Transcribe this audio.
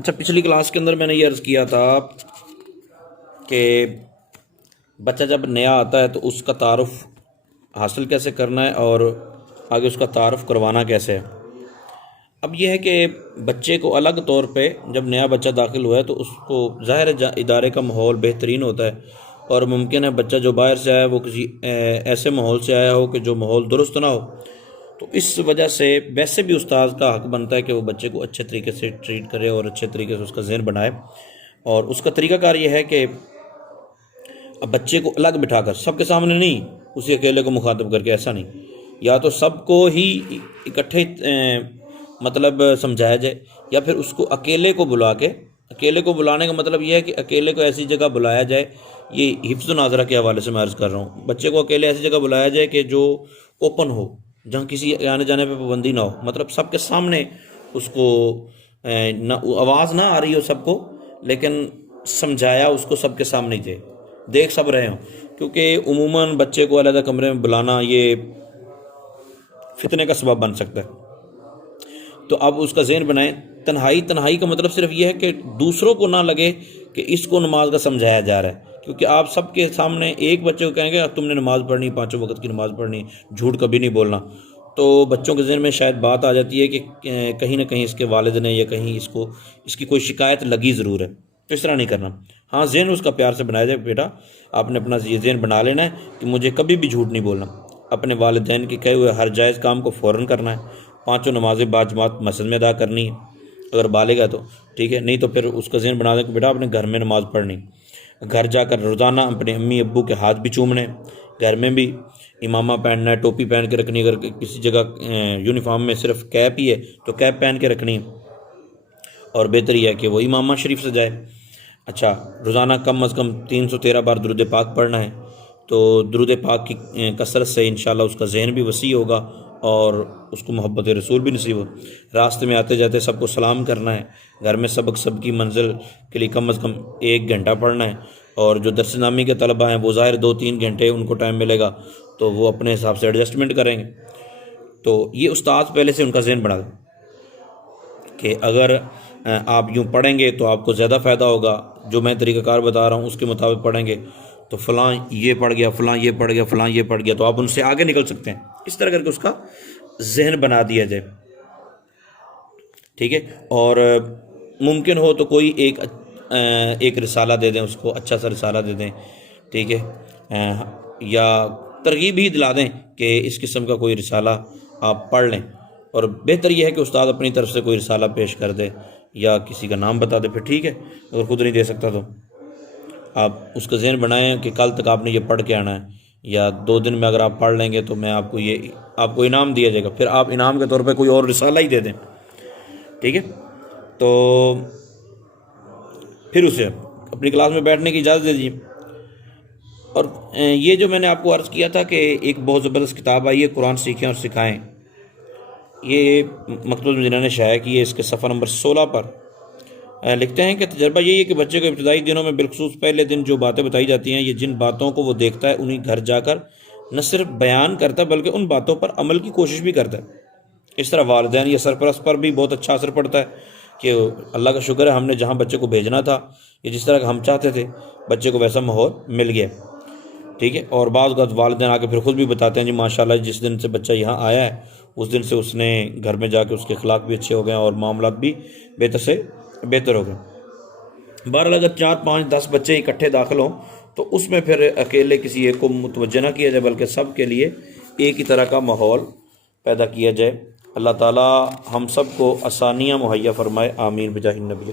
اچھا، پچھلی کلاس کے اندر میں نے یہ عرض کیا تھا کہ بچہ جب نیا آتا ہے تو اس کا تعارف حاصل کیسے کرنا ہے اور آگے اس کا تعارف کروانا کیسے ہے۔ اب یہ ہے کہ بچے کو الگ طور پہ جب نیا بچہ داخل ہوا ہے تو اس کو ظاہر ہے ادارے کا ماحول بہترین ہوتا ہے، اور ممکن ہے بچہ جو باہر سے آیا ہے وہ کسی ایسے ماحول سے آیا ہو کہ جو ماحول درست نہ ہو، تو اس وجہ سے ویسے بھی استاد کا حق بنتا ہے کہ وہ بچے کو اچھے طریقے سے ٹریٹ کرے اور اچھے طریقے سے اس کا ذہن بنائے۔ اور اس کا طریقہ کار یہ ہے کہ اب بچے کو الگ بٹھا کر، سب کے سامنے نہیں، اسی اکیلے کو مخاطب کر کے، ایسا نہیں، یا تو سب کو ہی اکٹھے مطلب سمجھایا جائے، یا پھر اس کو اکیلے کو بلا کے، اکیلے کو بلانے کا مطلب یہ ہے کہ اکیلے کو ایسی جگہ بلایا جائے، یہ حفظ و ناظرہ کے حوالے سے میں عرض کر رہا ہوں، بچے کو اکیلے ایسی جگہ بلایا جائے کہ جو اوپن ہو، جہاں کسی آنے جانے پہ پابندی نہ ہو، مطلب سب کے سامنے اس کو آواز نہ آ رہی ہو سب کو، لیکن سمجھایا اس کو سب کے سامنے ہی، دیکھ سب رہے ہوں، کیونکہ عموماً بچے کو علیحدہ کمرے میں بلانا یہ فتنے کا سبب بن سکتا ہے۔ تو اب اس کا ذہن بنائیں۔ تنہائی کا مطلب صرف یہ ہے کہ دوسروں کو نہ لگے کہ اس کو نماز کا سمجھایا جا رہا ہے، کیونکہ آپ سب کے سامنے ایک بچے کو کہیں گے تم نے نماز پڑھنی، پانچوں وقت کی نماز پڑھنی، جھوٹ کبھی نہیں بولنا، تو بچوں کے ذہن میں شاید بات آ جاتی ہے کہ کہیں نہ کہیں اس کے والد نے یا کہیں اس کی کوئی شکایت لگی ضرور ہے، تو اس طرح نہیں کرنا۔ ہاں، ذہن اس کا پیار سے بنایا جائے، بیٹا آپ نے اپنا یہ ذہن بنا لینا ہے کہ مجھے کبھی بھی جھوٹ نہیں بولنا، اپنے والدین کے کہے ہوئے ہر جائز کام کو فوراً کرنا ہے، پانچوں نمازیں باجماعت مسجد میں ادا کرنی ہے، اگر بالغ ہے تو ٹھیک ہے، نہیں تو پھر اس کا ذہن بنا دیں کہ بیٹا اپنے گھر میں نماز پڑھنی، گھر جا کر روزانہ اپنے امی ابو کے ہاتھ بھی چومنے، گھر میں بھی امامہ پہننا ہے، ٹوپی پہن کے رکھنی، اگر کسی جگہ یونیفارم میں صرف کیپ ہی ہے تو کیپ پہن کے رکھنی، اور بہتر یہ ہے کہ وہ امامہ شریف سے جائے۔ اچھا، روزانہ کم از کم 313 بار درود پاک پڑھنا ہے، تو درود پاک کی کثرت سے انشاءاللہ اس کا ذہن بھی وسیع ہوگا اور اس کو محبت رسول بھی نصیب ہو۔ راستے میں آتے جاتے سب کو سلام کرنا ہے، گھر میں سب کی منزل کے لیے کم از کم 1 گھنٹہ پڑھنا ہے، اور جو درس نامی کے طلبہ ہیں وہ ظاہر 2-3 گھنٹے ان کو ٹائم ملے گا تو وہ اپنے حساب سے ایڈجسٹمنٹ کریں گے۔ تو یہ استاد پہلے سے ان کا ذہن بنا دیں کہ اگر آپ یوں پڑھیں گے تو آپ کو زیادہ فائدہ ہوگا، جو میں طریقہ کار بتا رہا ہوں اس کے مطابق پڑھیں گے تو فلاں یہ پڑھ گیا، فلاں یہ پڑھ گیا، فلاں یہ پڑھ گیا، تو آپ ان سے آگے نکل سکتے ہیں۔ اس طرح کر کے اس کا ذہن بنا دیا جائے، ٹھیک ہے۔ اور ممکن ہو تو کوئی ایک رسالہ دے دیں اس کو، اچھا سا رسالہ دے دیں، ٹھیک ہے، یا ترغیب ہی دلا دیں کہ اس قسم کا کوئی رسالہ آپ پڑھ لیں، اور بہتر یہ ہے کہ استاد اپنی طرف سے کوئی رسالہ پیش کر دے یا کسی کا نام بتا دے، پھر ٹھیک ہے، اگر خود نہیں دے سکتا تو آپ اس کا ذہن بنائیں کہ کل تک آپ نے یہ پڑھ کے آنا ہے، یا 2 دن میں اگر آپ پڑھ لیں گے تو میں آپ کو انعام دیا جائے گا، پھر آپ انعام کے طور پہ کوئی اور رسالہ ہی دے دیں، ٹھیک ہے۔ تو پھر اسے اپنی کلاس میں بیٹھنے کی اجازت دے دیجیے۔ اور یہ جو میں نے آپ کو عرض کیا تھا کہ ایک بہت زبردست کتاب آئی ہے قرآن سیکھیں اور سکھائیں، یہ مکتبۃ المدینہ نے شائع کی ہے، اس کے صفحہ نمبر 16 پر لکھتے ہیں کہ تجربہ یہی ہے کہ بچے کو ابتدائی دنوں میں بالخصوص پہلے دن جو باتیں بتائی جاتی ہیں، یہ جن باتوں کو وہ دیکھتا ہے انہیں گھر جا کر نہ صرف بیان کرتا ہے بلکہ ان باتوں پر عمل کی کوشش بھی کرتا ہے۔ اس طرح والدین یا سرپرست پر بھی بہت اچھا اثر پڑتا ہے کہ اللہ کا شکر ہے ہم نے جہاں بچے کو بھیجنا تھا یا جس طرح کا ہم چاہتے تھے بچے کو ویسا ماحول مل گیا، ٹھیک ہے۔ اور بعض اوقات والدین آ کے پھر خود بھی بتاتے ہیں جی ماشاءاللہ جس دن سے بچہ یہاں آیا ہے اس دن سے اس نے گھر میں جا کے اس کے اخلاق بھی اچھے ہو گئے اور معاملات بھی بہتر سے بہتر ہو گئے۔ بہرحال اگر 4 5 10 بچے اکٹھے داخل ہوں تو اس میں پھر اکیلے کسی ایک کو متوجہ نہ کیا جائے بلکہ سب کے لیے ایک ہی طرح کا ماحول پیدا کیا جائے۔ اللہ تعالی ہم سب کو آسانیاں مہیا فرمائے، آمین بجاہ النبی۔